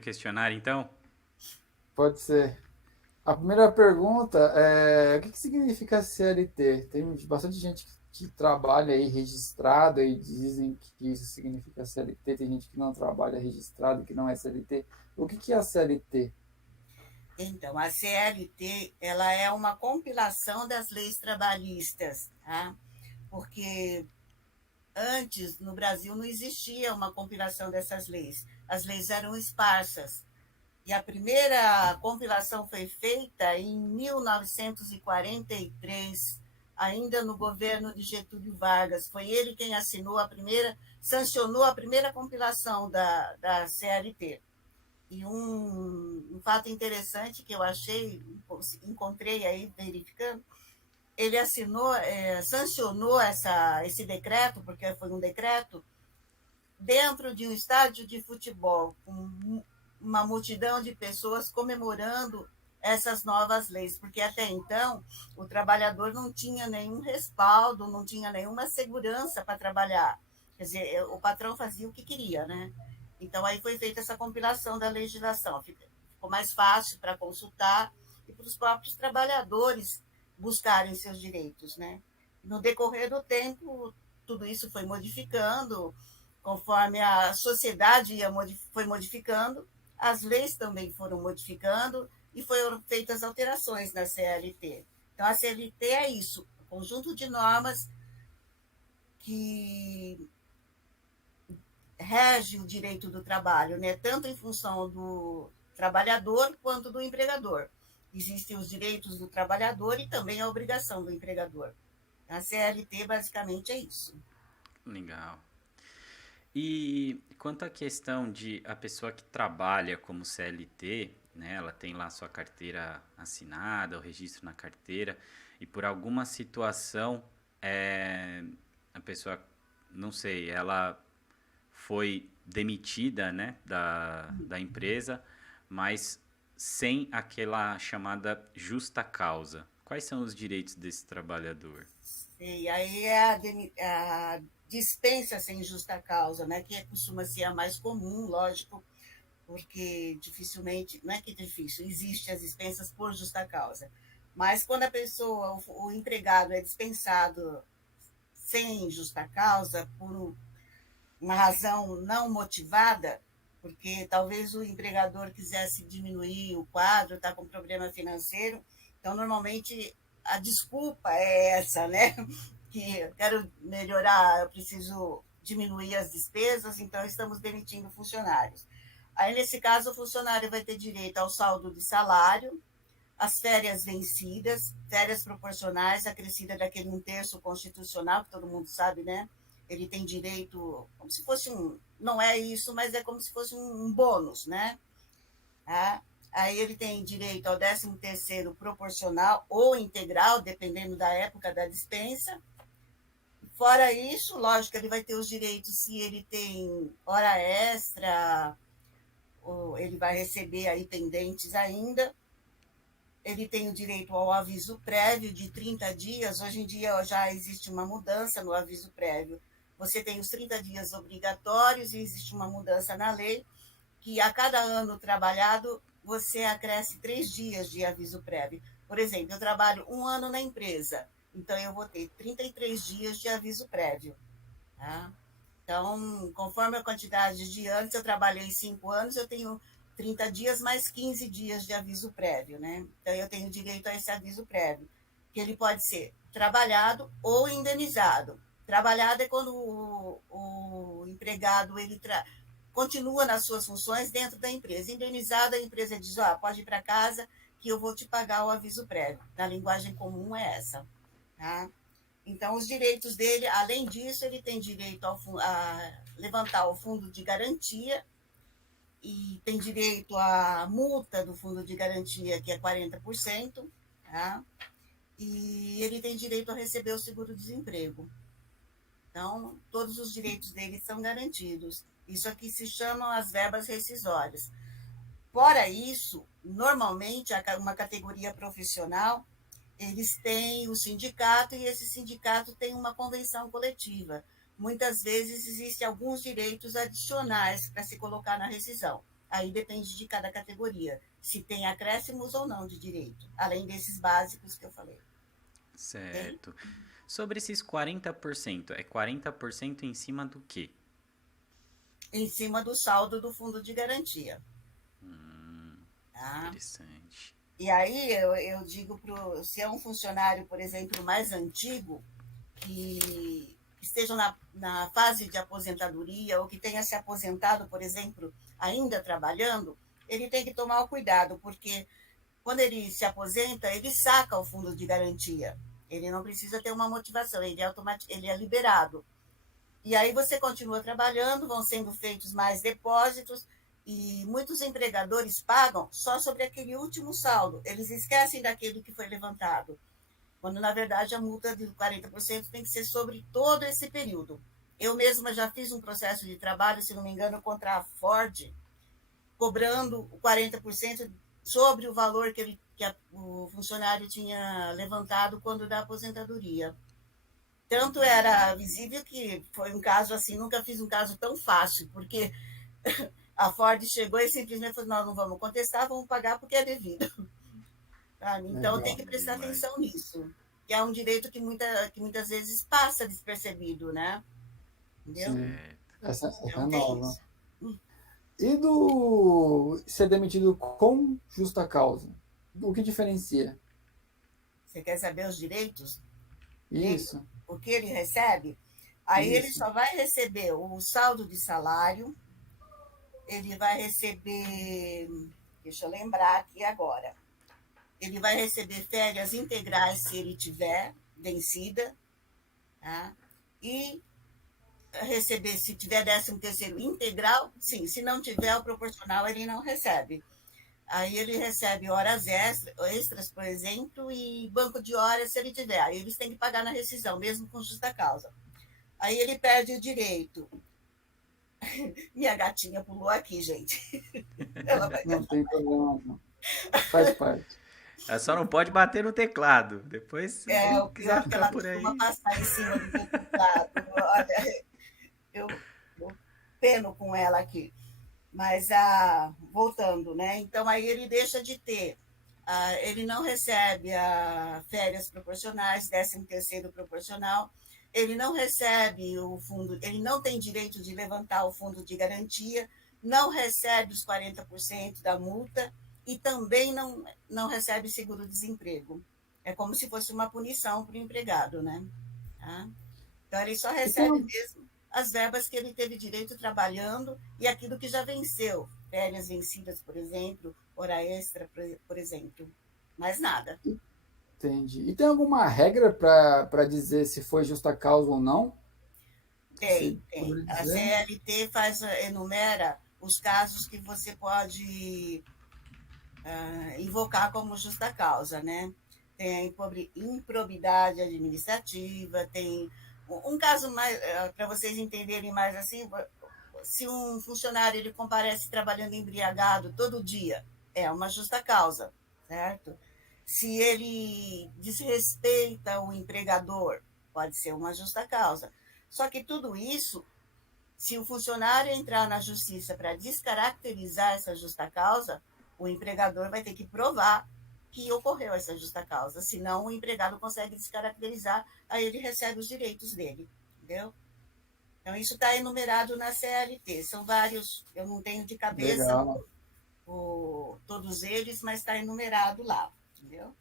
o questionário, então? Pode ser. A primeira pergunta é: o que significa CLT? Tem bastante gente que trabalha aí registrado e dizem que isso significa CLT. Tem gente que não trabalha registrado, que não é CLT. O que é a CLT? Então, a CLT, ela é uma compilação das leis trabalhistas, tá? Porque antes, no Brasil, não existia uma compilação dessas leis. As leis eram esparsas. E a primeira compilação foi feita em 1943, ainda no governo de Getúlio Vargas. Foi ele quem assinou a primeira, sancionou a primeira compilação da CLT. E um fato interessante que eu achei, encontrei aí verificando, ele assinou, sancionou esse decreto, porque foi um decreto, dentro de um estádio de futebol, com uma multidão de pessoas comemorando essas novas leis, porque até então o trabalhador não tinha nenhum respaldo, não tinha nenhuma segurança para trabalhar. Quer dizer, o patrão fazia o que queria, né? Então aí foi feita essa compilação da legislação, ficou mais fácil para consultar e para os próprios trabalhadores buscarem seus direitos, né? No decorrer do tempo, tudo isso foi modificando, conforme a sociedade foi modificando, as leis também foram modificando e foram feitas alterações na CLT. Então, a CLT é isso, um conjunto de normas que rege o direito do trabalho, né? Tanto em função do trabalhador quanto do empregador. Existem os direitos do trabalhador e também a obrigação do empregador. A CLT basicamente é isso. Legal. E quanto à questão de a pessoa que trabalha como CLT, né, ela tem lá sua carteira assinada, o registro na carteira, e por alguma situação é, a pessoa, não sei, ela foi demitida, né, da empresa, mas sem aquela chamada justa causa. Quais são os direitos desse trabalhador? E aí é a dispensa sem justa causa, né? Que costuma ser a mais comum, lógico, porque dificilmente, não é que é difícil, existe as dispensas por justa causa. Mas quando a pessoa, o empregado é dispensado sem justa causa, por uma razão não motivada, porque talvez o empregador quisesse diminuir o quadro, está com problema financeiro, então normalmente a desculpa é essa, né? Que eu quero melhorar, eu preciso diminuir as despesas, então estamos demitindo funcionários. Aí, nesse caso, o funcionário vai ter direito ao saldo de salário, as férias vencidas, férias proporcionais, acrescida daquele um terço constitucional, que todo mundo sabe, né? Ele tem direito, como se fosse um. Não é isso, mas é como se fosse um bônus, né? Tá? Aí ele tem direito ao 13º proporcional ou integral, dependendo da época da dispensa. Fora isso, lógico, ele vai ter os direitos se ele tem hora extra, ou ele vai receber aí pendentes ainda. Ele tem o direito ao aviso prévio de 30 dias. Hoje em dia já existe uma mudança no aviso prévio. Você tem os 30 dias obrigatórios e existe uma mudança na lei que a cada ano trabalhado você acresce 3 dias de aviso prévio. Por exemplo, eu trabalho um ano na empresa, então eu vou ter 33 dias de aviso prévio. Tá? Então, conforme a quantidade de anos, eu trabalhei 5 anos, eu tenho 30 dias mais 15 dias de aviso prévio, né? Então, eu tenho direito a esse aviso prévio, que ele pode ser trabalhado ou indenizado. Trabalhado é quando o empregado continua nas suas funções dentro da empresa. Indenizado, a empresa diz, pode ir para casa que eu vou te pagar o aviso prévio. Na linguagem comum é essa. Tá? Então, os direitos dele, além disso, ele tem direito a levantar o fundo de garantia e tem direito à multa do fundo de garantia, que é 40%, tá? E ele tem direito a receber o seguro-desemprego. Então, todos os direitos dele são garantidos. Isso aqui se chamam as verbas rescisórias. Fora isso, normalmente, uma categoria profissional eles têm o sindicato e esse sindicato tem uma convenção coletiva. Muitas vezes existem alguns direitos adicionais para se colocar na rescisão. Aí depende de cada categoria, se tem acréscimos ou não de direito, além desses básicos que eu falei. Ok? Certo. Sobre esses 40%, é 40% em cima do quê? Em cima do saldo do fundo de garantia. Tá? Interessante. E aí eu digo se é um funcionário, por exemplo, mais antigo, que estejam na fase de aposentadoria ou que tenha se aposentado, por exemplo, ainda trabalhando, ele tem que tomar o cuidado, porque quando ele se aposenta, ele saca o fundo de garantia. Ele não precisa ter uma motivação, ele é liberado. E aí você continua trabalhando, vão sendo feitos mais depósitos, e muitos empregadores pagam só sobre aquele último saldo. Eles esquecem daquele que foi levantado, quando na verdade a multa de 40% tem que ser sobre todo esse período. Eu mesma já fiz um processo de trabalho, se não me engano, contra a Ford, cobrando 40% sobre o valor o funcionário tinha levantado quando da aposentadoria. Tanto era visível que foi um caso assim, nunca fiz um caso tão fácil, porque a Ford chegou e simplesmente falou: nós não vamos contestar, vamos pagar porque é devido. Então tem Legal. que Bom prestar demais. atenção nisso, que é um direito que muitas vezes passa despercebido, né? Entendeu? Sim, Certo. essa Então é tem nova. isso. Hum. E do ser demitido com justa causa? O que diferencia? Você quer saber os direitos dele? Isso, O que ele recebe? Aí ele isso. só vai receber o saldo de salário, ele vai receber, deixa eu lembrar aqui agora, ele vai receber férias integrais se ele tiver vencida, tá? E receber, se tiver 13º integral, sim, se não tiver o proporcional, ele não recebe. Aí ele recebe horas extras, por exemplo, e banco de horas se ele tiver. Aí eles têm que pagar na rescisão, mesmo com justa causa. Aí ele perde o direito. Minha gatinha pulou aqui, gente. Ela vai Não tem problema, não. Faz parte. Ela só não pode bater no teclado. Depois, se é o quiser pior que ficar ela por costuma aí. passar em cima do meu teclado. Olha, eu peno com ela aqui. Mas voltando, né? Então aí ele deixa de ter, ele não recebe férias proporcionais, 13º proporcional, ele não recebe o fundo, ele não tem direito de levantar o fundo de garantia, não recebe os 40% da multa e também não recebe seguro-desemprego. É como se fosse uma punição para o empregado, né? Tá? Então, ele só E tem, recebe mesmo as verbas que ele teve direito trabalhando e aquilo que já venceu. Férias vencidas, por exemplo, hora extra, por exemplo. Mais nada. Entendi. E tem alguma regra para dizer se foi justa causa ou não? Você Tem. poderia A dizer? CLT enumera os casos que você pode invocar como justa causa, né? Tem improbidade administrativa, tem um caso mais para vocês entenderem mais assim, se um funcionário ele comparece trabalhando embriagado todo dia, é uma justa causa, certo? Se ele desrespeita o empregador, pode ser uma justa causa. Só que tudo isso, se o funcionário entrar na justiça para descaracterizar essa justa causa, o empregador vai ter que provar que ocorreu essa justa causa, senão o empregado consegue descaracterizar, aí ele recebe os direitos dele, entendeu? Então, isso está enumerado na CLT. São vários, eu não tenho de cabeça Legal. todos eles, mas está enumerado lá, entendeu?